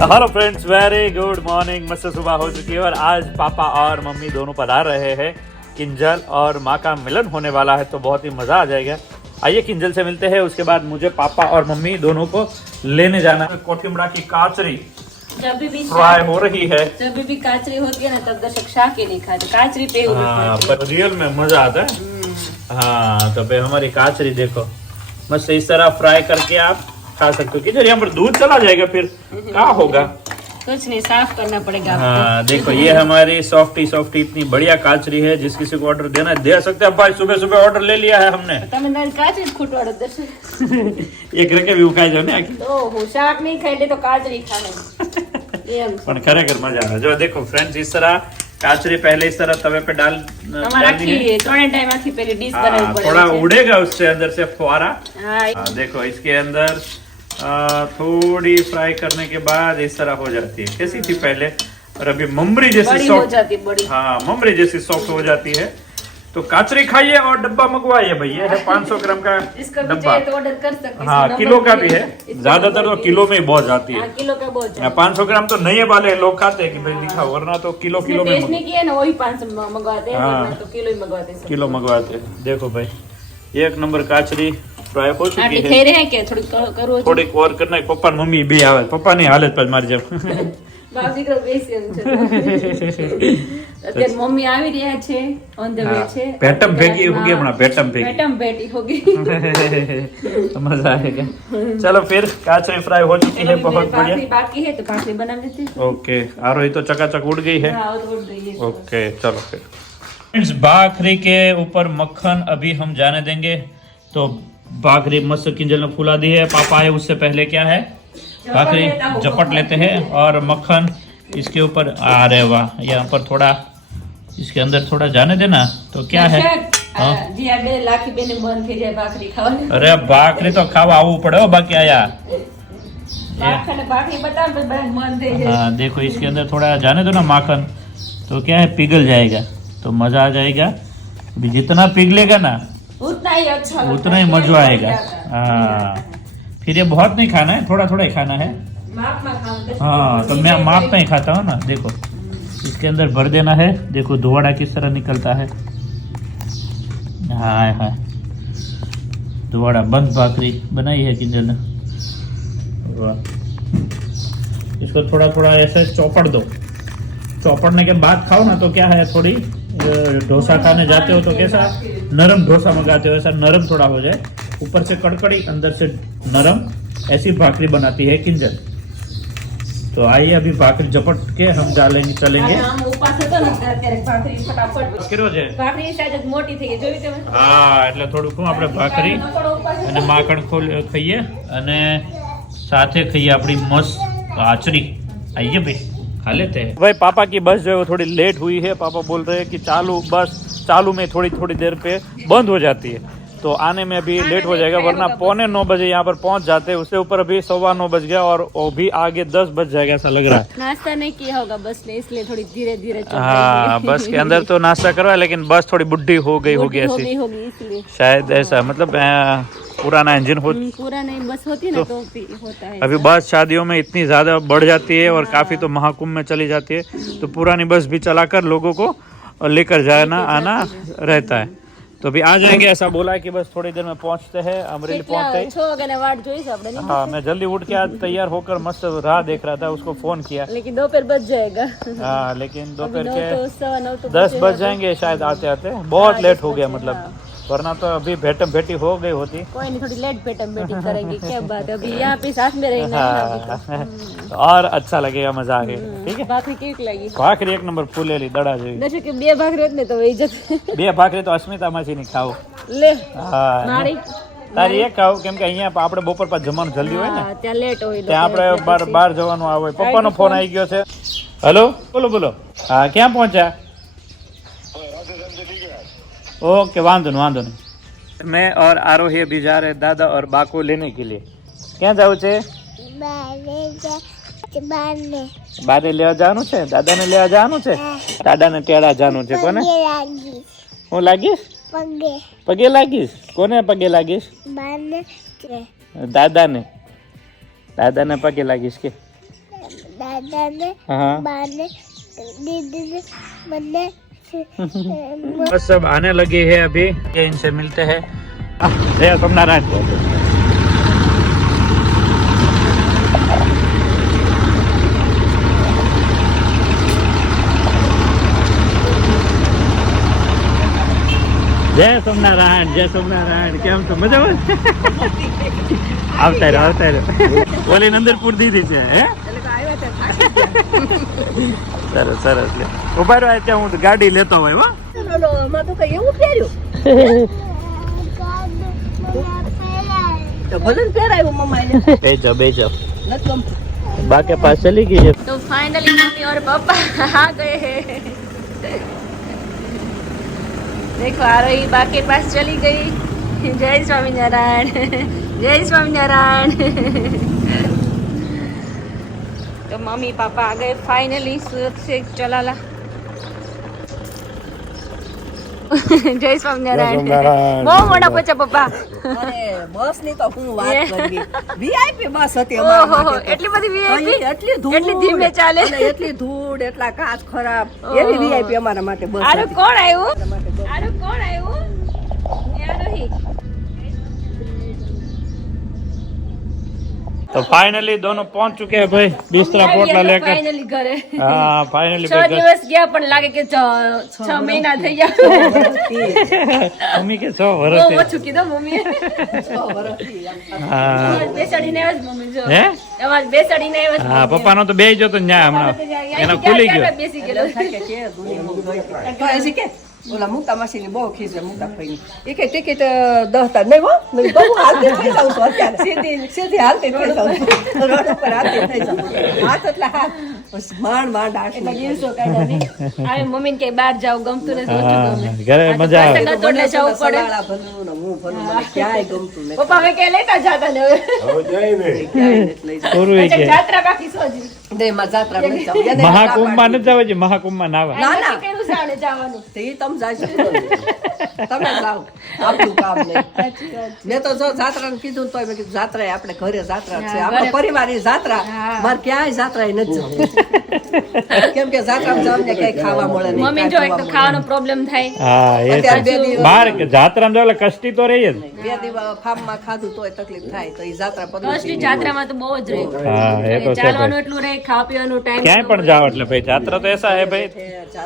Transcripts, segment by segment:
Hello friends, very good morning. मस्त सुबह हो चुकी है और आज पापा और मम्मी दोनों पधार रहे हैं। किंजल और माँ का मिलन होने वाला है तो बहुत ही मजा आ जाएगा। आइए किंजल से मिलते हैं, उसके बाद मुझे पापा और मम्मी दोनों को लेने जाना है। कोठिमड़ा की काचरी जब भी फ्राई हो रही है। जब भी काचरी होती है ना तब दर्शक शाह के नहीं खाते, काचरी पे पर रियल में मजा आता है। हाँ, तो भाई हमारी काचरी देखो, मस्त इस तरह फ्राई करके आप खा सकते हो। किधर यहाँ पर दूध चला जाएगा फिर क्या होगा? कुछ नहीं, साफ करना पड़ेगा आपको। हाँ देखो, ये हमारी सॉफ्टी इतनी बढ़िया काचरी है। जिस किसी को ऑर्डर देना है दे सकते हैं। भाई सुबह सुबह ऑर्डर ले लिया है हमने। तमिलनाडु काचरी खूटवाड़ो दर्शक एक रखे भी उखाई जाओ ने तो शाक नहीं खाई तो काचरी खाने ये पण खरेखर मजा आ। जो देखो फ्रेंड्स, इस तरह काचरी पहले इस तरह तवे पे डाल थोड़े टाइम आखी पहले डिश बनानी पड़ेगी। थोड़ा उड़ेगा उससे अंदर से फुहारा। हाँ, देखो इसके अंदर थोड़ी फ्राई करने के बाद इस तरह हो जाती है। कैसी थी पहले और अभी ममरी जैसी सॉफ्ट हो जाती है। बड़ी हाँ, ममरी जैसी सॉफ्ट हो जाती है। तो काचरी खाइए और डब्बा मंगवाइए भैया। है 500 ग्राम का डब्बा तो ऑर्डर कर सकते हैं। हाँ, किलो का भी है। ज्यादातर तो किलो में ही बहुत जाती है। किलो का बहुत 500 ग्राम तो नए वाले लोग खाते हैं कि भाई लिखा, वरना तो किलो में किया ना वही 500 मंगवाते हैं। हाँ, तो किलो ही मंगवाते हैं। किलो मंगवाते हैं। देखो भाई, एक नंबर काचरी फ्राई हो चुकी है। खेरे हैं क्या? थोड़ी करो, थोड़ी और करना है। पप्पा मम्मी भी आवे। पप्पा ની હાલત પર મારી જાવ। બાપ દીકરો બેસી એમ છે। અત્યારે મમ્મી આવી રહ્યા છે, ઓન ધ વે છે। ભેટમ ભેગી हो गई हमारा, भैटम बेटी हो गई। तो मजा आएगा। चलो फिर काचरी फ्राई हो चुकी है, बहुत बढ़िया। बाकी है तो भाखरी बना लेते हैं। ओके, आरोही तो चकाचक उड़ गई है। हाँ, उड़ गई है। ओके चलो फिर फ्रेंड्स, भाखरी के ऊपर मक्खन अभी हम जाने देंगे। तो भाखरी मस्त किंजल ने फुला दी है। पापा आए उससे पहले क्या है, भाखरी झपट लेते हैं और मक्खन इसके ऊपर। आ रहे वाह, यहाँ पर थोड़ा इसके अंदर थोड़ा जाने देना। तो क्या है, जी आ बे लाखी बेने मन થઈ જાય ભાખરી ખાવાની। अरे भाखरी तो खावा आवવું પડે हो बाकी आया। भाखरी बताओ तो मन થઈ જાય। हाँ देखो, इसके अंदर थोड़ा जाने दो ना माखन, तो क्या है पिघल जाएगा, तो मजा आ जाएगा। अभी जितना पिघलेगा ना उतना ही अच्छा, उतना ही मजा आएगा। हाँ, फिर ये बहुत नहीं खाना है, थोड़ा थोड़ा ही खाना है। हाँ, तो मैं माप में ही खाता हूँ ना। देखो इसके अंदर भर देना है। देखो धुआड़ा किस तरह निकलता है। हाय हाय, धुआड़ा बंद भाखरी बनाई है किंजल ने। इसको थोड़ा थोड़ा ऐसे चौपड़ दो। चौपड़ने के बाद खाओ ना, तो क्या है, थोड़ी डोसा खाने जाते हो तो कैसा नरम डोसा मंगाते हो, ऐसा नरम थोड़ा हो जाए। ऊपर से कड़कड़ी, अंदर से नरम, ऐसी भाखरी बनाती है किंजल। तो आइए अभी भाखरी झपट के हम चलेंगे। हाँ, એટલે થોડું શું આપણે ભાખરી અને માખણ ખાઈએ અને સાથે ખાઈએ આપણી મસ્ત કાચરી। आइए भाई, खा लेते हैं। भाई पापा की बस जो है वो थोड़ी लेट हुई है। पापा बोल रहे हैं कि चालू में थोड़ी देर पे बंद हो जाती है, तो आने में अभी लेट हो जाएगा। वरना 8:45 बजे यहाँ पर पहुँच जाते हैं। उससे ऊपर अभी 9:15 बज गया और वो भी आगे 10 बज जाएगा ऐसा लग रहा है। नाश्ता नहीं किया होगा बस में, इसलिए थोड़ी धीरे धीरे। हाँ, बस के अंदर तो नाश्ता करवा, लेकिन बस थोड़ी बुढ़ी हो गई होगी ऐसी इसलिए शायद। ऐसा मतलब पुराना इंजन हो, पूरा नहीं बस होती ना तो होता है। अभी बस शादियों में इतनी ज्यादा बढ़ जाती है और काफी तो महाकुंभ में चली जाती है, तो पुरानी बस भी चलाकर लोगों को लेकर जाना आना रहता है। तो अभी आ जाएंगे ऐसा बोला है कि बस थोड़ी देर में पहुंचते हैं। अमरेली पहुंचते ही हाँ, मैं जल्दी उठ के आज तैयार होकर मस्त राह देख रहा था, उसको फोन किया, लेकिन दोपहर बज जाएगा। हाँ, लेकिन दोपहर के 10 बज जाएंगे शायद आते आते। बहुत लेट हो गया मतलब, वरना तो अभी भेटम भेटी हो गई होती। कोई नहीं, थोड़ी लेट भेटम भेटी करेंगे, क्या बात है। अभी यहाँ पे साथ में रहना है और अच्छा लगेगा, मजा आ गया। ठीक है, भाखरी केक लगी, भाखरी एक नंबर फूलेली दड़ा जेवी। दर्शक के બે ભાખરી હોત ને તો ઇજ્જત। બે ભાખરી તો અસ્મિતામાંથી નહીં ખાવ લે હા, મારી તારી એક ખાવ, કેમ કે અહીંયા આપણે બપોર પર જમવાનું જલ્દી હોય ને, ત્યાં લેટ હોય, ત્યાં આપણે બહાર જવાનું આવે। પપ્પાનો ફોન આવી ગયો છે। હેલો, બોલો। હા, ક્યાં પહોંચ્યા? ओके, वांधो नहीं। मैं और आरोही अभी जा रहे दादा और बा को लेने के लिए। क्या जाऊ छे? बारे लेवा जानु छे, दादा ने लेवा जानु छे, दादा ने तेड़ा जानु छे। कोने હું લાગીશ? પગે લાગીશ? કોને પગે લાગીશ? દાદાને પગે લાગીશ કે દાદાને हाँ બાને દીદીને મને बस सब आने लगे हैं अभी, ये इनसे मिलते हैं। जय सोमनारायण। जय सोमनारायण, जय सोमनारायण। કેમ છો? મજામાં? આવતા રહ્યો ઓલી નંદરપુર દીધી છે હે? સરસ સરસ લે ઉભા રહ્યો ત્યાં હું ગાડી લેતો હોય હો તો કઈ એવું પહેર્યું તો ભલે પહેરાયું મમ્માએ બેચો બેચો નથી ગમતું बा के पास चली गई है। तो फाइनली मम्मी और पापा आ गए हैं। देखो आ रही बा के पास चली गई। जय स्वामीनारायण, जय स्वामीनारायण। तो मम्मी पापा आ गए फाइनली सूरत से चलाला। जय स्वामीनारायण। बहुत मोटा पूछा पप्पा। અરે બસ ની તો હું વાત કરવી વીઆઈપી બસ હતી ઓહો અમારા માટે એટલી બધી VIP એટલી ધૂળ એટલી ધીમે ચાલે અને એટલી ધૂળ એટલા કાચ ખરાબ એવી વીઆઈપી અમારા માટે બસ આરો હતી કોણ આવ્યું આરો કોણ આવ્યું યાર નહીં तो फाइनली दोनों पहुंच चुके हैं भाई बिस्तरा पोटला लेकर। ફાઇનલી ઘરે हाँ फाइनली 6 દિવસ ગયા પણ લાગે કે 6 મહિના થઈ ગયા। मम्मी के 100 બહુ वर्ष ઓછું કીધું મમ્મીએ। हाँ બેસાડીને આવ્યા જ મમ્મી જો હે તમારે બેસાડીને આવ્યા જ हाँ पप्पा नो तो बेच जो तो न्याय हमारा एना खुली गयो બેસી ગયેલો કે દુનિયામાં જોઈ તો હજી કે ઓલા મુક્તા માસીની બહુ ખીજે મુક્તા ભાઈની એ કે ટિકિટ 10 તા નહીં હો નહીં બહુ હાલતી થઈ જાઉં છું અત્યારે સીધી સીધી હાલતી થઈ જાઉં છું રોડ ઉપર હાલતી થઈ જાઉં હાથ એટલે હાથ બસ માંડ માંડ એટલા આટલી દિવસો કાઢ્યા નહીં આવે મમ્મીને કે બહાર જાવ ગમતું ને हाँ સોચું घरे मजा आवे તો એટલે જવું પડે। સલાળા ભલું ને હું ભલું મને ક્યાંય ગમતું નથી પપ્પા હવે કે લેતા જાતા ને હવે ક્યાંય નથી લઈ જાઉં पूर्व અચ્છા, के જાત્રા બાકી સોજી નહીં માં જાત્રા નથી જાઉં એને महाकुंभ में न जावे जी महाकुंभ में ना आवे ના, ના. કેવું છે આને જવાનું તે તમે જાજો તમે જાઓ આપણું કામ નહીં મેં તો જો જાત્રાને કીધું ને તોય મેં કીધું જાત્રા આપણે ઘરે જાત્રા છે આપણો પરિવારની જાત્રા મારે ક્યાંય જાત્રાએ નથી જવું કેમ કે જાત્રામાં જાવ ને કઈ ખાવા મળે નહીં મમ્મી જો એક તો ખાવાનો પ્રોબ્લેમ થાય हाँ ये અત્યારે 2 દિવસ बाहर जात्रा में जावे कष्टी तो रही है 2 દિવસ ફાર્મમાં ખાધું તોય તકલીફ થાય તો એ જાત્રા કષ્ટી પડી જાત્રામાં તો બહુ જ રહે हाँ ये तो है ચાલવાનું भाई એટલું રહે ખાવા પીવાનું ટાઈમ क्या पण जाओ એટલે भाई यात्रा तो ऐसा है भाई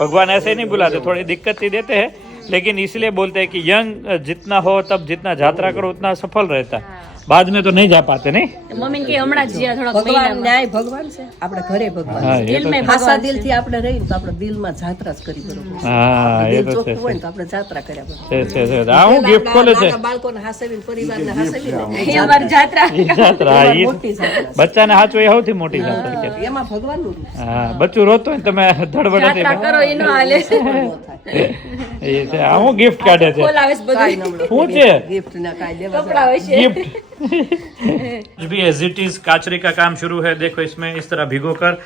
भगवान ऐसे नहीं बुलाते थोड़ी दिक्कत ही देते हैं लेकिन इसलिए बोलते हैं कि यंग जितना हो तब जितना यात्रा करो उतना सफल रहता है बाद में तो नहीं जा पाते नहीं મમ્મીને કે હમણાં જ જ્યાં થોડોક ભગવાન મહિનામાં ન્યાય ભગવાન છે આપણે ઘરે ભગવાન हाँ ये तो દિલમાં ખાસા ભગવાન છે। દિલથી આપણે રહીને તો આપણે દિલમાં જાત્રા જ કરી બરોબર છે. हाँ ये દિલ तो ચોખ્ખું હોય है ને તો આપણે જાત્રા કર્યા બરોબર હું ગિફ્ટ ખોલે છે નાના બાળકોને હાસવીને પરિવારને હાસવીને એ અમારી જાત્રા ઈ જાત્રા એમાં ઈ મોટી જાત્રા બચ્ચાને હાચવે સૌથી મોટી જાત્રા કે છે. એમાં ભગવાનનું રૂપ હા બચ્ચું રોતો હોય ને તમે ધડબડ જાત્રા કરો એનો હાલે ન થાય એ છે આ હું ગિફ્ટ કાઢે છે બોલાવે છે કાંઈ બધું નમળો શું છે ગિફ્ટ ના કાંઈ લેવા કપડા હોય છે गिफ्ट भी एज इट इज काचरी का काम शुरू है। देखो इसमें इस तरह भिगो कर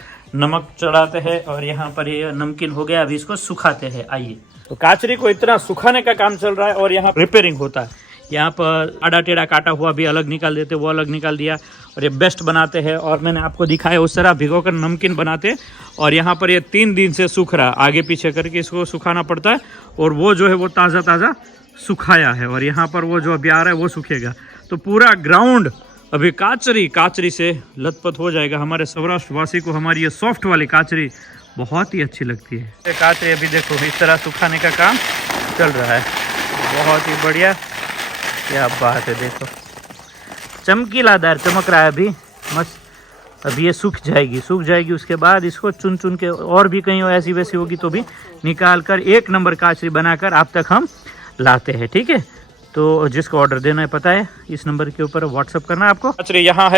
नमक चढ़ाते हैं और यहाँ पर ये नमकीन हो गया अभी इसको सुखाते हैं। आइए तो काचरी को इतना सुखाने का काम चल रहा है और यहाँ रिपेयरिंग होता है। यहाँ पर आड़ा टेढ़ा काटा हुआ भी अलग निकाल देते, वो अलग निकाल दिया और ये बेस्ट बनाते हैं। और मैंने आपको दिखाया उस तरह भिगो कर नमकीन बनाते हैं और यहाँ पर ये 3 दिन से सूख रहा है, आगे पीछे करके इसको सुखाना पड़ता है और वो जो है वो ताज़ा ताज़ा सुखाया है और यहाँ पर वो जो अभी आ रहा है वो सूखेगा तो पूरा ग्राउंड अभी काचरी से लथपथ हो जाएगा। हमारे सौराष्ट्र वासी को हमारी ये सॉफ्ट वाली काचरी बहुत ही अच्छी लगती है। ये काचरी अभी देखो इस तरह सुखाने का काम चल रहा है, बहुत ही बढ़िया, क्या बात है। देखो चमकीलादार चमक रहा है अभी मस्त। अभी ये सूख जाएगी उसके बाद इसको चुन चुन के और भी कहीं ऐसी वैसी होगी तो भी निकाल कर 1 नंबर काचरी बनाकर आप तक हम लाते हैं। ठीक है तो जिसको ऑर्डर देना है पता है इस नंबर के ऊपर व्हाट्सअप करना है आपको। काचरी यहाँ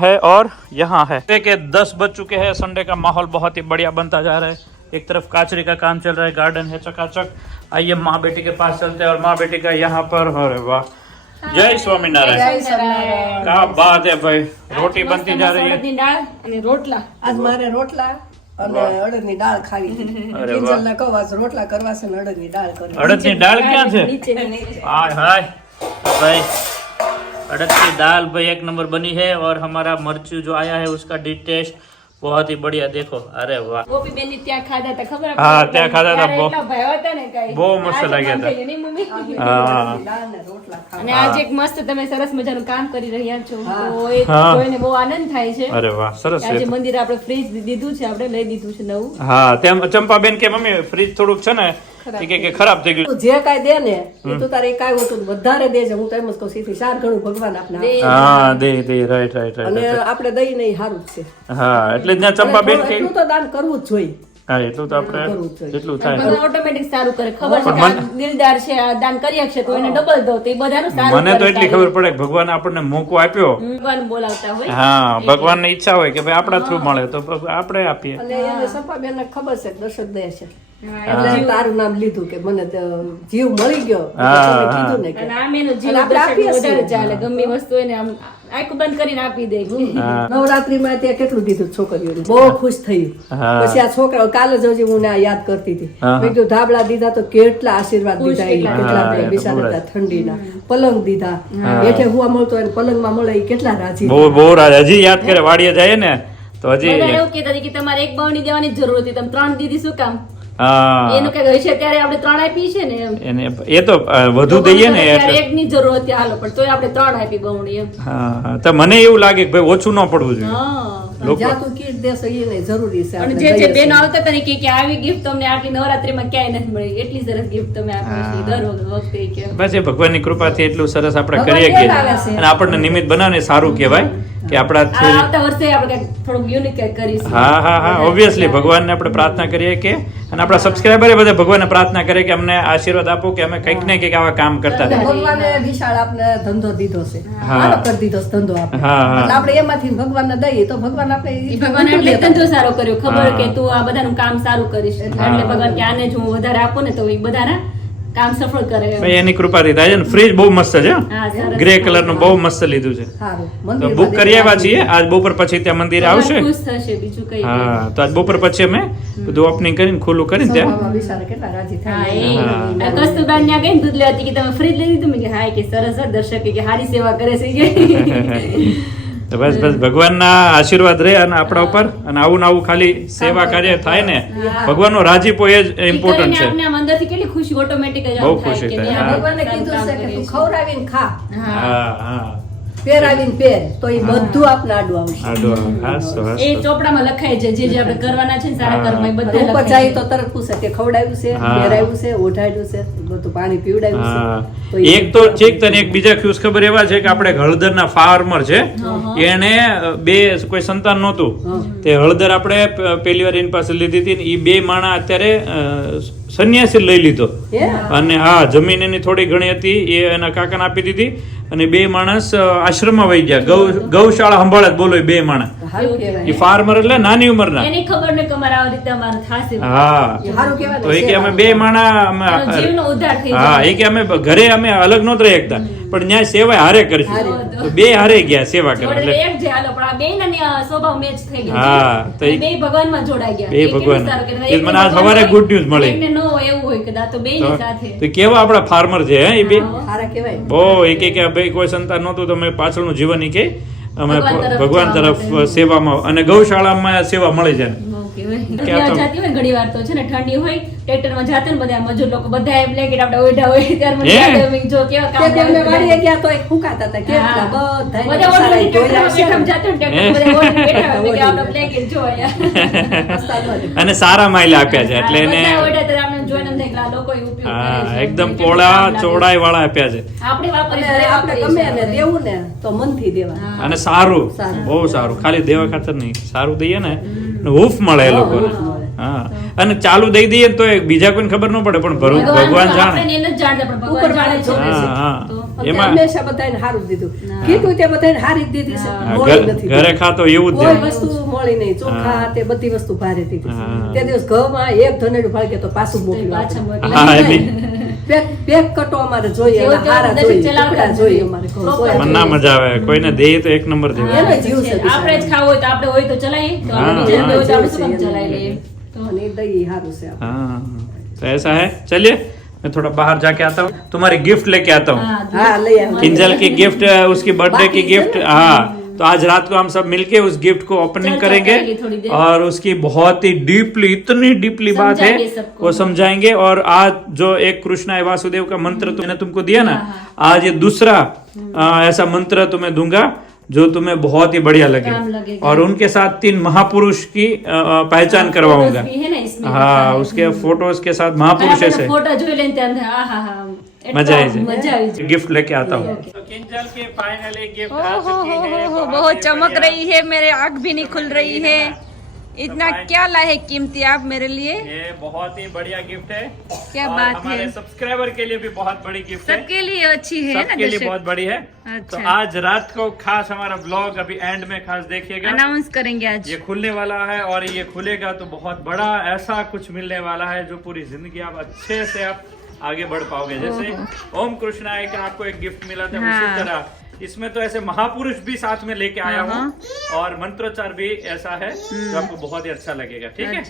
है और यहाँ है। देखिए 10 बज चुके हैं, संडे का माहौल बहुत ही बढ़िया बनता जा रहा है। एक तरफ काचरी का काम चल रहा है, गार्डन है चकाचक। आइए माँ बेटी के पास चलते हैं और माँ बेटी का यहाँ पर अरे वाह जय स्वामीनारायण क्या बात है भाई। रोटी बनती जा रही है। અડદની દાળ અને રોટલા આજ મારે રોટલા અને અડદની દાળ ખાવી છે. અરે વાહ. કિંજલને કહું આજ રોટલા કરવા છે ને અડદની દાળ કરવી. અડદની દાળ ક્યાં છે? નીચે हाय हाय भाई अड़द की दाल भाई 1 नंबर बनी है और हमारा मर्चू जो आया है उसका टेस्ट बहुत ही बढ़िया देखो अरे वाह ગોપી બેન ની ત્યાં ખાધા હતા ખબર હા, ત્યાં ખાધા હતા. ત્યારે એટલા ભાવ હતા ને કાંઈ. બહુ મસ્ત આજે લાગ્યા કામ હતા. થયું નહીં, મમ્મી? હા દાળ ને રોટલા ખાવા. અને આજે એક મસ્ત તમે સરસ મજાનું કામ કરી રહ્યા છો તો એ હા. જોઈને બહુ આનંદ થાય છે. અરે વાહ સરસ આજે છે. મંદિર આપણે ફ્રીજ દીધું છે, આપણે લઈ દીધું છે નવું. હા તેમ ચંપાબેન કે મમ્મી ફ્રીજ થોડુંક છે ને એ કે ખરાબ થઈ ગયું. તું જે કાંઈ દે ને એ તું તારે કાંઈ હોતું વધારે દેજે. હું તો એમ જ કહું છું, એથી 4 ગણું ભગવાન આપણે આપે. હા દે રાઈટ રાઈટ અને રાઈટ. આપણે દઈ નહીં સારું જ છે. હા એટલે જ ત્યાં ચંપાબેન કે એટલું તો દાન કરવું જ જોઈએ. હા એટલું તો આપણે જેટલું થાય ભગવાન ઓટોમેટિક સારું કરે. ખબર છે કે આ દિલદાર છે, આ દાન કરી શકશે તો એને ડબલ દો તો એ બધાનું સારું મને તો કરે. એટલી ખબર પડે કે ભગવાન આપણને મોકો આપ્યો. ભગવાન બોલાવતા હોય. હા ભગવાનની ઈચ્છા હોય કે ભાઈ આપણા થ્રુ મળે તો આપણે આપીએ. અને એને સપાબેનને ખબર છે કે દર્શક દે છે એટલે તારું નામ લીધું કે મને તો જીવ મળી ગયો એટલે તમે કીધું ને કે અને આમ એનો જીવ અને આપણે દર્શકને આપીએ છીએ. વધારે ચાલે. ગમે એ વસ્તુ એને આમ આંખ બંધ કરીને આપી દે. નવરાત્રીમાં ત્યાં કેટલું દીધું છોકરીઓને બહુ ખુશ થયું. હા. પછી આ છોકરાઓ કાલે જ હજી હું ના યાદ કરતી હતી હા. મેં કીધું ધાબળા દીધા તો કેટલા આશીર્વાદ ખુશ દીધા એ કેટલા. કેટલા હા, આપણે એ તો બિચારા બરાબર. હતા ઠંડીના પલંગ દીધા બેઠે હુવા મળતો હોય ને પલંગમાં મળે એ કેટલા રાજી બહુ બહુ રાજ હજી યાદ કરે વાડીએ જાય ને તો હજી બધા એવું કહેતા હતા કે તમારે એક બવણી દેવાની જરૂર હતી, તમે 3 દીધી શું કામ? હા એનું કઈ હશે ત્યારે આપણે 3 આપી છે ને એમ. એને એ તો વધુ દઈએ ને ત્યારે એટલે. એકની જરૂર હતી હાલો, પણ તોય આપણે 3 આપી બવણી એમ. હા હા તો મને એવું લાગે કે ભાઈ ઓછું ન પડવું જોઈએ. હા. લોકો જ્યાં તું કીટ દેશો એ નહીં જરૂરી છે અને આપણે જે જે દઈએ બેન છીએ. આવતા હતા ને કે આવી ગિફ્ટ તમને આટલી નવરાત્રીમાં ક્યાંય નથી મળી, એટલી સરસ ગિફ્ટ તમે આપો છો દર વખતે કે બસ એ ભગવાનની કૃપાથી એટલું સરસ આપણે ભગવાન કરીએ યાદ આવે કે છે. અને આપણને નિમિત્ત બનાવને સારું કહેવાય કે આ આપણાથી. આવતા વર્ષે આપણે કંઈક થોડુંક યુનિક કંઈક કરીશું. હા હા હા ઓબ્વિયસલી ભગવાનને આપણે પ્રાર્થના કરીએ કે અને આપણા સબસ્ક્રાઈબરે બધા ભગવાનને પ્રાર્થના કરે કે અમને આશીર્વાદ આપો કે અમે કંઈક ને કંઈક આવા કામ કરતા અને રહીએ. ભગવાને વિશાળ આપણે ધંધો દીધો છે હા. સારો કરી દીધો છે ધંધો આપણે હા, હા. એટલે આપણે એમાંથી ભગવાનને દઈએ તો ભગવાન આપણે ઈ ભગવાન એટલે ધંધો સારો કર્યો, ખબર હા. કે તું આ બધાનું કામ સારું કરીશ એટલે ભગવાન કે આને જો હું વધારે આપું ને તો એ બધાના કામ સફળ કરે એમ. ભાઈ એની કૃપાથી થાય છે ને ફ્રીજ બહુ મસ્ત છે હા, સરસ. ગ્રે કલરનું બહુ મસ્ત લીધું છે સારું તો મંદિરમાં બુક કરી આવ્યા છીએ આજ બપોર પછી ત્યાં મંદિર આવશે ભગવાન ખુશ થશે બીજું કઈ નહીં. હા તો આજ બપોર પછી અમે બધું ઓપનિંગ કરીને ખુલ્લું કરીને ત્યાં સભામાં વિચારે કેટલા રાજી હા, થાય એ આ કસ્તુરબા ત્યાં ગઈ ને દૂધ લેવા હતી કે તમે ફ્રીજ લઈ લીધું? મેં કે હા, કે સરસ હો, દર્શકે કે હારી સેવા કરે છે કે. તો બસ બસ ભગવાનના આશીર્વાદ રહે અને આપણા ઉપર અને આવું ને આવું ખાલી સેવા કાર્ય થાય ને ભગવાનનો રાજીપો એ જ ઇમ્પોર્ટન્ટ છે. આપણે આમ અંદરથી કેટલી ખુશી ઓટોમેટિક જ બહુ આમ થાય ખુશી કે થાય, મેં હા. આ ભગવાને કીધું છે કે તું ખવડાવીને ખા હા હા પહેરાવીને પહેર તો એ બધું આપણે આડું આવશે આડો હાસો એ હાસો ચોપડામાં લખાય છે જે જે આપણે કરવાના છે ને સારા કર્મ એ બધા ઉપર લખાય જાય છે. તો તરત પૂછે કે ખવડાવ્યું છે હા. પહેરાવ્યું છે ઓઢાડ્યું છે બધું પાણી પીવડાવ્યું હા છે તો એક તો ઠીક તને એક બીજા ખુશ ખબર એવા છે કે આપણે હળદરના ફાર્મર છે એને બે કોઈ સંતાન નહોતું તે હળદર આપણે પહેલી વાર એની પાસે લીધી હતી ને એ બે માણા અત્યારે સંન્યાસી લઈ લીધો હે? અને હા જમીન એની થોડી ઘણી હતી એ એના કાકાને આપી દીધી અને બે માણસ આશ્રમમાં વહી ગયા ગૌશાળા સંભાળે જ બોલો એ બે માણસ સારું કહેવાય એ ફાર્મર એટલે નાની ઉંમરના એની ખબર ને કે અમારે આવી રીતે અમારે થશે. હા સારું કહેવાય તો એ કે અમે બે માણા અમે એનો જીવનો ઉદ્ધાર થઈ હા જાય. એ કે અમે ઘરે અમે અલગ નહોત રહી શકતા પણ ન્યાય સેવા હારે કરશું તો બે હારે ગયા સેવા કરવા જોડે એટલે એક જે હાલો પણ આ બેયના સ્વભાવ મેચ થઈ ગયો. હા, તો એ- બે ભગવાનમાં જોડાઈ ગયા. બે એ કેટલું ભગવાન. સારું કહેવાય. એ એકને મને આજ ભગવાન સવારે હોય, good news મળી. એકને ન હોય એવું હોય કે આ તો બેયની સાથે. તો કેવા આપણા ફાર્મર છે હે એ બે સારા કહેવાય બહુ એ કે ભાઈ કોઈ સંતાન નહોતું તો અમે પાછળનું જીવન ઈ કે અમે ભગવાન તરફ ભગવાન જવા તરફ માટે. સેવામાં અને ગૌશાળામાં સેવા મળી જાય બહુ કહેવાય. કે આ તો- ત્યાં જાતી હોય ને ઘણી વાર તો છે ને ઠંડી હોય ટ્રેક્ટરમાં જાતે ને બધા મજૂર લોકો બધા એ બ્લેન્કેટ આપણે ઓઢા હોય ત્યારે મને હે? યાદ આવે કે જો કેવા કામ તે અમે કરે વાડીએ બધા. ગયા તો એક ફૂંકાતા હતા કેટલા હા. બધાય બધા સારા ઓઢીને ધોયા ટ્રેક્ટરમાં છે. બેઠા જાતે ને ટ્રેક્ટરમાં બધા ઓઢીને બેઠા હોય. મેં કીધું આપણે બ્લેન્કેટ જો અહીંયા. રસ્તા ધોયા. અને સારા માઇલ આપ્યા છે એટલે એને બધા ઓઢા ત્યારે આપણે જોઈને એમ થાય કે આ લોકો એ ઉપયોગ કરે હા છે. એકદમ કેટલું પોળા કામ લાગે. ચોડાઈ વાળા આપ્યા છે આપણે વાપરીએ, અને ઘરે આપણે વાપરીએ ગમે છીએ. એને દેવું ને તો મનથી દેવા અને સારું સારું. બહુ સારું ખાલી દેવા ખાતર નહીં સારું દઈએ ને હૂફ મળે એ લોકોને હા અને ચાલુ દઈ દઈએ તો એ બીજા કોઈને ખબર ન પડે પણ ભગવાન તો જાણે આપણે એને જ જાણતા પણ ઉપર ભગવાન જાણે છે. હા હા તો અમે એમાં હંમેશા બધાને હારું જ દીધું કીધું તે બધાને હારી જ દીધી છે હા, મોડી ઘર- નથી ઘરે દીધી. ખાતો એવું જ કોઈ છે વસ્તુ મળી નહીં ચોખા તે બધી વસ્તુ ભારે દીધી હા. તે દિવસ ઘઉંમાં એક ધનેડું ભાગે તો પાછું મોકલ્યું પાછા આપણે. મોકલ્યું. હા એની પેક કટો અમારે જોઈએ જેવો અને હારા તેવો જોઈએ ચલાવતા ટુકડા જોઈએ અમારે ઘઉં. Proper. તોય મને ના મજા આવે કોઈને દે તો એક નંબર દેવા એનો જીવ છે આપણે જ ખાવું હોય તો આપણે હોય તો ચલાવીએ તો हाँ, આપણે બીજાને हाँ, હોય તો આપણે શું કામ जीव से ચલાવી લઈએ તો અને એ દહીં હારું છે આપણે. हाँ तो ऐसा है चलिए मैं थोड़ा बाहर जाके आता हूँ तुम्हारी गिफ्ट लेके आता हूँ હા, હા લઈ આવ્યો. किंजल की गिफ्ट उसकी बर्थडे की बाकी है गिफ्ट ना? हाँ तो आज रात को हम सब मिलके उस गिफ्ट को ओपनिंग करेंगे और उसकी बहुत ही डीपली, इतनी डीपली बात है वो समझाएंगे। और आज जो एक कृष्णा वासुदेव का मंत्र मैंने तुमको दिया ना, आज ये दूसरा ऐसा मंत्र तुम्हें दूंगा जो तुम्हें बहुत ही बढ़िया लगे। और उनके साथ 3 महापुरुष की पहचान करवाऊंगा। हाँ, उसके फोटोज के साथ महापुरुष ऐसे मजा आई। गिफ्ट लेके आता हूँ। किंजल के फाइनली गिफ्ट आ चुकी है। बहुत चमक रही है, मेरे आँख भी नहीं खुल रही है। इतना क्या लाए है कीमती आप मेरे लिए? ये बहुत ही बढ़िया गिफ्ट है। क्या और बात है। हमारे सब्सक्राइबर के लिए भी बहुत बड़ी गिफ्ट है। सबके लिए अच्छी है ना, सबके लिए बहुत बड़ी है। अच्छा। तो आज रात को खास हमारा ब्लॉग अभी एंड में खास देखिएगा, अनाउंस करेंगे आज। ये खुलने वाला है और ये खुलेगा तो बहुत बड़ा ऐसा कुछ मिलने वाला है जो पूरी जिंदगी आप अच्छे से आप आगे बढ़ पाओगे। जैसे ओम कृष्णा का आपको एक गिफ्ट मिला था, उसी तरह इसमें तो ऐसे महापुरुष भी साथ में लेके आया हूँ और मंत्रोच्चार भी ऐसा है जो आपको बहुत ही अच्छा लगेगा। ठीक है।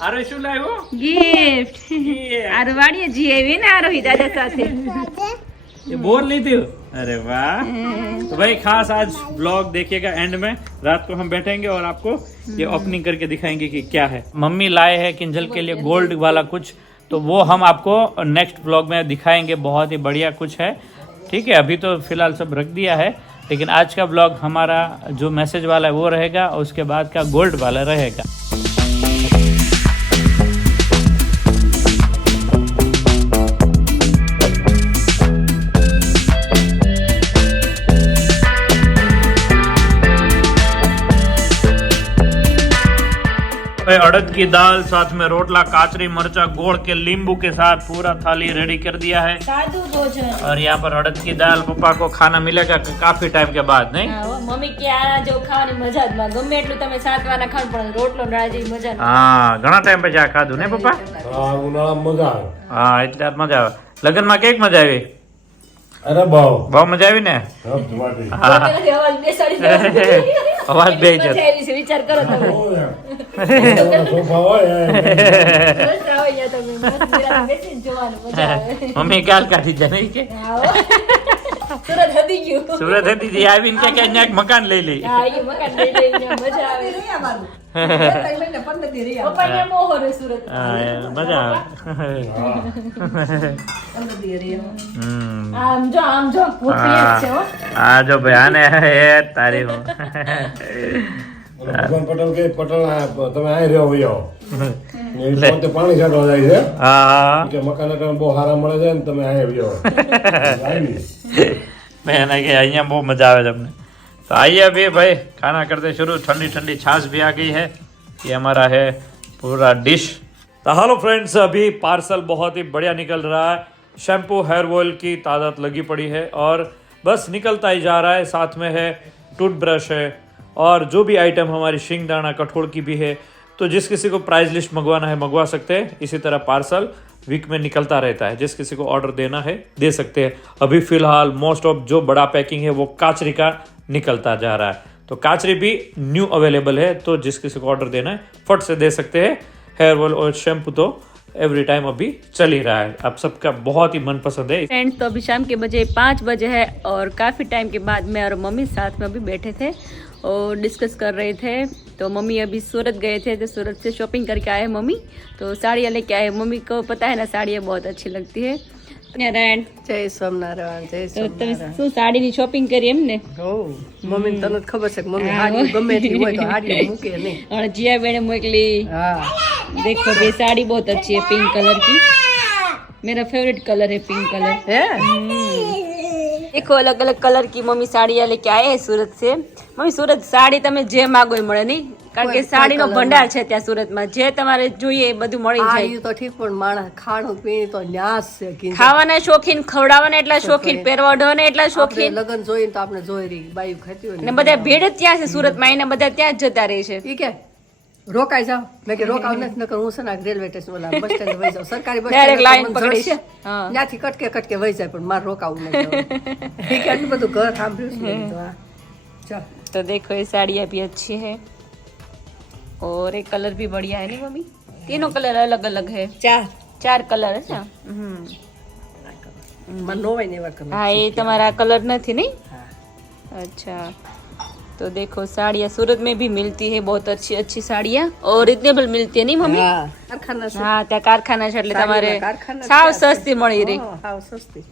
आरो શું લાવ્યો गिफ्ट आरवाड़ी जी है ना आरोही दादा साथे ये बोल नहीं थी। अरे वाह। तो भाई खास आज ब्लॉग देखिएगा, एंड में रात को हम बैठेंगे और आपको ये ओपनिंग करके दिखाएंगे कि क्या है। मम्मी लाए हैं किंजल के लिए गोल्ड वाला कुछ, तो वो हम आपको नेक्स्ट ब्लॉग में दिखाएंगे। बहुत ही बढ़िया कुछ है। ठीक है, अभी तो फिलहाल सब रख दिया है, लेकिन आज का ब्लॉग हमारा जो मैसेज वाला है वो रहेगा और उसके बाद का गोल्ड वाला रहेगा। अड़द की दाल, साथ में रोटला, काचरी, मरचा, गोड़ के नींबू के साथ पूरा थाली रेडी कर दिया है। साधु भोजन। और यहाँ पर अड़द की दाल पप्पा को खाना मिलेगा काफी टाइम के बाद, नहीं? मम्मी के आना जो खाવાની મજા જ માં ગમે એટલું તમે સાતવાના ખાવ પણ રોટલો નળા જેવી મજા ન હા, ઘણા ટાઈમ પછી આ ખાધું ને પપ્પા? હા, ઉનાળામાં મજા આવે. હા, એટલે મજા આવે। લગ્નમાં કેક મજા આવી? અરે બહુ મજા આવી ને? હા, અવાજ બેસાડી અવાજ બે જ વિચાર કરો તમે સોફા હોય તમે બેસીને જોવાનું મજા આવે। મમ્મી કાલ કાઢી જાય નહીં કે સુરત હતી ગયું સુરત હતી જે આવીને કે ક્યાંક મકાન લઈ લઈ। હા એ મકાન લઈ લઈને મજા આવે। પપ્પા ને મોહ રે સુરત મજા આવે। આમ જો ભૂખી છે હો। આ જો ભાઈ આને એ તારી હું ભગવાન પટેલ કે પટેલ તમે અહીં રહ્યો ભાઈ પોતે પાણી છાંટવા જાય છે। હા, કે મકાન બહુ સારા મળે છે ને તમે અહીં રહ્યો मैंने कि यहाँ बहुत मजा आवे हमने। तो आइए अभी भाई खाना करते शुरू। ठंडी ठंडी छाछ भी आ गई है। ये हमारा है पूरा डिश। तो हेलो फ्रेंड्स, अभी पार्सल बहुत ही बढ़िया निकल रहा है। शैम्पू, हेयर ऑयल की तादाद लगी पड़ी है और बस निकलता ही जा रहा है। साथ में है टूथब्रश है और जो भी आइटम हमारी शिंगदाना कठोल की भी है। तो जिस किसी को प्राइस लिस्ट मंगवाना है मंगवा सकते हैं। इसी तरह पार्सल वीक में निकलता रहता है। जिस किसी को ऑर्डर देना है दे सकते हैं। अभी फिलहाल मोस्ट ऑफ जो बड़ा पैकिंग है वो काचरी का निकलता जा रहा है। तो काचरी भी न्यू अवेलेबल है, तो जिस किसी को ऑर्डर देना है फट से दे सकते हैं। हेयर ऑयल और शैम्पू तो एवरी टाइम अभी चल ही रहा है, आप सबका बहुत ही मनपसंद है। फ्रेंड्स, तो अभी शाम के बजे 5 बजे है और काफ़ी टाइम के बाद मैं और मम्मी साथ में अभी बैठे थे और डिस्कस कर रहे थे। तो मम्मी अभी सूरत गए थे, तो सूरत से शॉपिंग करके आए मम्मी। तो साड़ियाँ लेके आए। मम्मी को पता है ना साड़ियाँ बहुत अच्छी लगती है। नारायण જય સ્વામિનારાયણ, જય તો તમે સ્વામિનારાયણ। શું સાડીની શોપિંગ કરી એમ ને? હો, મમ્મીને તને જ ખબર છે કે મમ્મી હાડી ગમે તેટલી હોય તો હાડી મૂકે નહીં। और जिया बेने मोकली। હા, देखो ये साड़ी बहुत अच्छी है, पिंक कलर की। मेरा फेवरेट कलर है पिंक कलर। હે देखो अलग अलग कलर की मम्मी साड़ियाँ लेके आए हैं सूरत से। मम्मी सूरत साड़ी તમે જે માંગો એ મળે નહીં, કારણ કે સાડીનો ભંડાર છે ત્યાં સુરતમાં। જે તમારે જોઈએ એ બધું મળી જાય। હાડી તો ઠીક પણ માણસ ખાણું પીણી તો ન્યાસ છે કિંજલ। ખાવાના શોખીન, ખવડાવવાના એટલા શોખીન, પહેરવાના એટલા આપણે શોખીન, લગન જોઈને તો આપણે જોઈ રહી બાયું ખાતી હોય અને ને બધા ભીડ જ ત્યાં છે સુરતમાં, એને બધા ત્યાં જ જતા રહે છે। ઈ કે રોકાઈ જાવ। મેં કે રોકાવ નથી, નકર હું છે ને રેલવે સ્ટેશન ઓલા બસ સ્ટેન્ડ વહી જાઉં, સરકારી બસ Direct સ્ટેન્ડ line પકડીશ। હા। ત્યાંથી કટકે કટકે વહી જાય, પણ મારે રોકાવું નથી। ઈ કે આટલું બધું ઘર સાંભળ્યું છે મેં કીધું, હા ચાલ। तो देखो ये साड़ियाँ भी अच्छी है और एक कलर भी बढ़िया है नहीं मम्मी? तीनों कलर अलग अलग है। चार कलर है ना? મને નો હોય ને એવા કલર। हाँ ये तुम्हारा कलर नहीं थी नहीं? अच्छा तो देखो साड़ियाँ सूरत में भी मिलती है बहुत अच्छी अच्छी साड़ियाँ और रिजनेबल मिलती है नहीं मम्मी? હા કારખાના છે. હા ત્યાં કારખાના છે એટલે તમારે સાડીના કારખાના સાવ ત્યાં સસ્તી મળી રહી. હા, હાવ સસ્તી.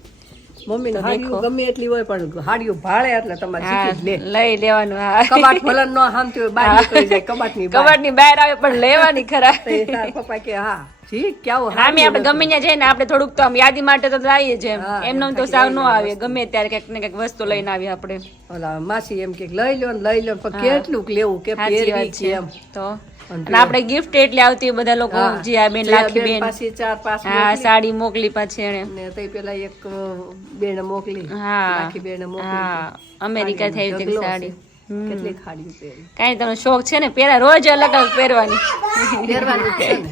મમ્મીને તો હાડીઓ દેખો. ગમે એટલી હોય પણ હાડીઓ ભાળે એટલે તમારે હા શીખી જ લે. લઈ લેવાનું. હા કબાટ ભલે ન હામતી હોય બહાર નીકળી જાય કબાટની બહાર. કબાટની બહાર આવે પણ લેવાની ખરા. તો એ તારા પપ્પા કે હા જી ક્યાં હા મેં આપણે ગમે ત્યાં જઈએ ને આપણે થોડુંક તો આમ યાદી માટે તો લાવીએ જ એમ. હા, એમને તો સાવ ન આવે ગમે ત્યારે કંઈક ને કંઈક વસ્તુ લઈને આવીએ આપણે. ઓલા માસી એમ કે લઈ લો ને લઈ લો પણ કેટલું લેવું કે સાચી પહેરવી વાત કે છે એમ તો અને આપણે ગિફ્ટ એટલે આવતી હોય બધા લોકો હા. જીયા બેન લાખી બેન પાછી 4-5 હા સાડી મોકલી પાછી એને ને તઈ પેલા એક બેન મોકલી હા લાખી બેન મોકલી હા અમેરિકા થઈ હતી ઢગલો સાડી. છે. કેટલી ખાડીઓ પહેરી કાંઈ તમને શોખ છે ને પેલા રોજ અલગ અલગ પહેરવાની. પહેરવાની છે ને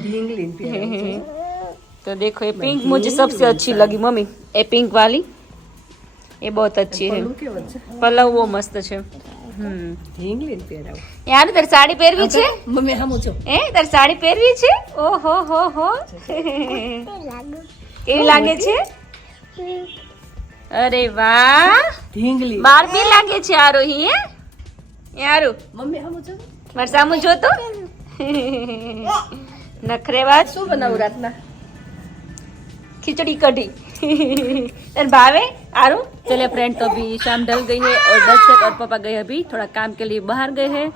ઢીંગલી પહેરવાની છે. तो देखो ये पिंक मुझे सबसे अच्छी लगी मम्मी ये पिंक वाली ये बहुत अच्छी है પલ્લું કેવો છે पल्लव वो मस्त है. ઢીંગલી પહેરાવ यार तारी साड़ी પહેરવી છે મમ્મી હામું છો એ તારી સાડી પહેરવી છે ઓહો હો હો કેવી લાગે છે અરે વાહ ઢીંગલી બારબી લાગે છે આરોહી હે યારું મમ્મી હામું છો મારે સામુ જો તો નખરેવાજ શું બનાવું રાતના खिचड़ी कढ़ी अरे भावे आरू चलिए फ्रेंड तो अभी शाम ढल गई है और दर्शक और पापा गए अभी थोड़ा काम के लिए बाहर गए हैं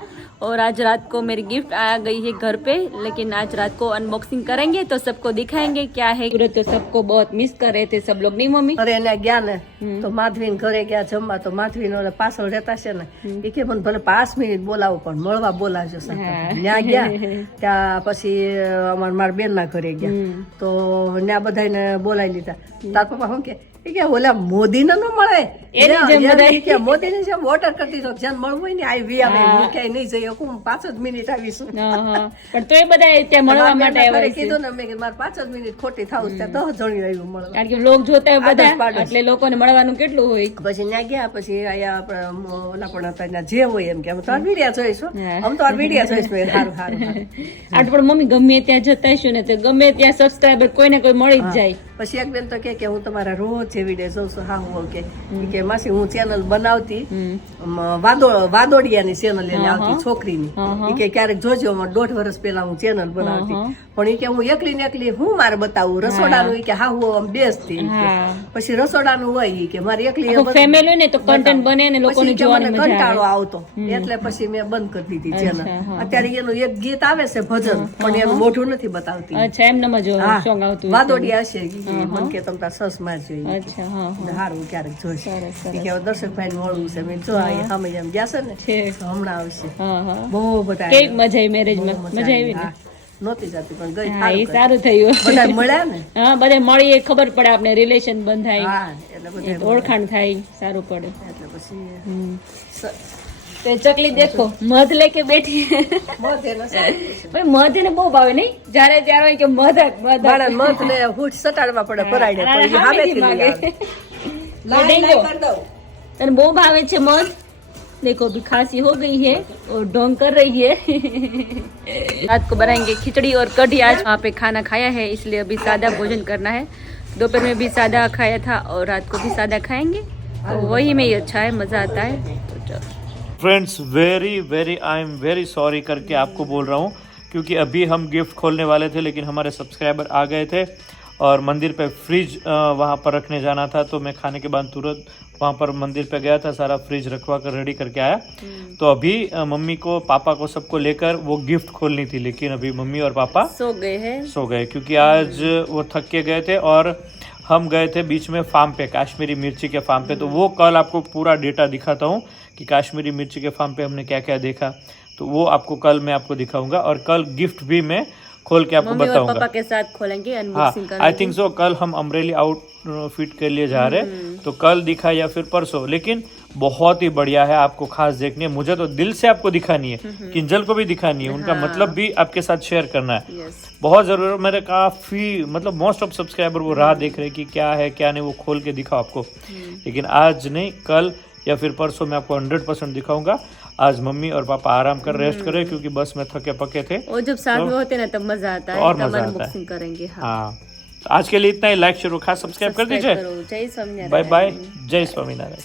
और आज रात को मेरी गिफ्ट आ गई है घर पे लेकिन आज रात को अनबॉक्सिंग करेंगे तो सबको दिखाएंगे क्या है तो सबको बहुत मिस कर रहे थे सब लोग नहीं मम्मी અરે એને ગયા ને તો માધવીને ઘરે ગયા જમવા તો માધવીને ઓલા પાછળ રહેતા છે ને એ કે મને ભલે 5 મિનિટ બોલાવો પણ મળવા બોલાવજો ત્યાં ગયા ત્યાં પછી મારા બેનના ઘરે ગયા તો ત્યાં બધાને બોલાવી લીધા તાર પપ્પા શું કે ઓલા મોદીને ન મળે કે મોદીને જેમ ઓર્ડર કરી દીધો જેમ મળવું હોય ને આવી આવે હું ક્યાંય નહીં જઈ શકું 5 જ મિનિટ આવીશું પણ તોય બધા ત્યાં મળવા માટે ઘરે કીધું ને મેં કે મારે 5 જ મિનિટ ખોટી થાવ ત્યાં 10 જણી આવ્યું મળવા કારણ કે લોક જોતા હોય બધા એટલે લોકોને મળવાનું કેટલું હોય પછી ત્યાં ગયા પછી અહીંયા આપણે ઓલા પણ હતા ત્યાં જે હોય એમ કે અમે તો આ વિડિયા જોઈશું અમે તો આ વિડિયા જોઈશું સારું સારું આટ પણ મમ્મી ગમે ત્યાં જતા હશું ને તો ગમે ત્યાં સબસ્ક્રાઇબર કોઈને કોઈ મળી જ જાય પછી એક બેન તો કે હું તમારા રોજ જે વિડિયો જોઉં છું હા હું કે માસી હું ચેનલ બનાવતી વાદોડિયાની ચેનલ એને આવતી છોકરીની ઈ કે ક્યારેક જોજો 1.5 વર્ષ પહેલા હું ચેનલ બનાવતી પણ ઈ કે હું એકલી ને એકલી હું મારે બતાવું રસોડાનું ઈ કે હા હું આમ બેસતી પછી રસોડાનું હોય ઈ કે મારી એકલી ફેમિલી ને તો કન્ટેન્ટ બને ને લોકોને જોવાની મજા આવે કંટાળો આવતો એટલે પછી મેં બંધ કરી દીધી ચેનલ અત્યારે એનું એક ગીત આવે છે ભજન પણ એનું મોઢું નથી બતાવતી અચ્છા એમ નમ જો સોંગ આવતું વાદોડિયા હશે મન કે તમ તાર સસ મારજો અચ્છા હા હારું ક્યારેક જોઈશ કે દર્શકભાઈ મળવું છે મેં જો આ સામે એમ ગયા છે ને તો હમણાં આવશે બહુ બધા કેવી મજા આવી મેરેજમાં મજા આવી ને નહોતી જતી પણ ગઈ હા એ સારું થયું બધા મળ્યા ને હા બધા મળી ખબર પડે આપણે રિલેશન બંધ થાય હા એટલે બધા ઓળખાણ થાય સારું પડે એટલે પછી તે ચકલી દેખો મધ લેકે બેઠી ભાઈ મધ એને બહુ ભાવે નહીં જ્યારે ત્યારે હોય કે મધ મધ ને હૂટ સટાડવા પડે પરાડે તને બહુ ભાવે છે મધ देखो अभी खांसी हो गई है और ढोंग कर रही है रात को बनाएंगे खिचड़ी और कढ़ी आज वहाँ पे खाना खाया है इसलिए अभी सादा भोजन करना है दोपहर में भी सादा खाया था और रात को भी सादा खाएंगे तो वही में ही अच्छा है मज़ा आता है तो चलो friends very I am very sorry करके आपको बोल रहा हूँ क्योंकि अभी हम गिफ्ट खोलने वाले थे लेकिन हमारे सब्सक्राइबर आ गए थे और मंदिर पे फ्रिज वहाँ पर रखने जाना था तो मैं खाने के बाद तुरंत वहाँ पर मंदिर पे गया था सारा फ्रिज रखवा कर रेडी करके आया तो अभी मम्मी को पापा को सबको लेकर वो गिफ्ट खोलनी थी लेकिन अभी मम्मी और पापा सो गए क्योंकि आज वो थक के गए थे और हम गए थे बीच में फार्म पे काश्मीरी मिर्ची के फार्म पे तो वो कल आपको पूरा डेटा दिखाता हूँ कि काश्मीरी मिर्ची के फार्म पे हमने क्या क्या देखा तो वो आपको कल मैं आपको दिखाऊंगा और कल गिफ्ट भी मैं खोल के आपको बताऊंगा पापा के साथ खोलेंगे अनबॉक्सिंग करेंगे आई थिंक सो कल हम अम्ब्रेली आउटफिट के लिए जा रहे हैं तो कल दिखा या फिर परसों लेकिन बहुत ही बढ़िया है आपको खास देखनी है मुझे तो दिल से आपको दिखानी है किंजल को भी दिखानी है उनका मतलब भी आपके साथ शेयर करना है बहुत जरूर मेरे काफी मतलब मोस्ट ऑफ सब्सक्राइबर वो राह देख रहे हैं कि क्या है क्या नहीं वो खोल के दिखाओ आपको लेकिन आज नहीं कल या फिर परसों मैं आपको 100% दिखाऊंगा आज मम्मी और पापा आराम कर रेस्ट करे क्योंकि बस में थके पके थे और जब साथ में होते ना तब मजा आता है और मजा आता अनबॉक्सिंग करेंगे हाँ तो आज के लिए इतना ही लाइक शेयर खास सब्सक्राइब कर दीजिए जय स्वामीनारायण बाय बाय जय स्वामीनारायण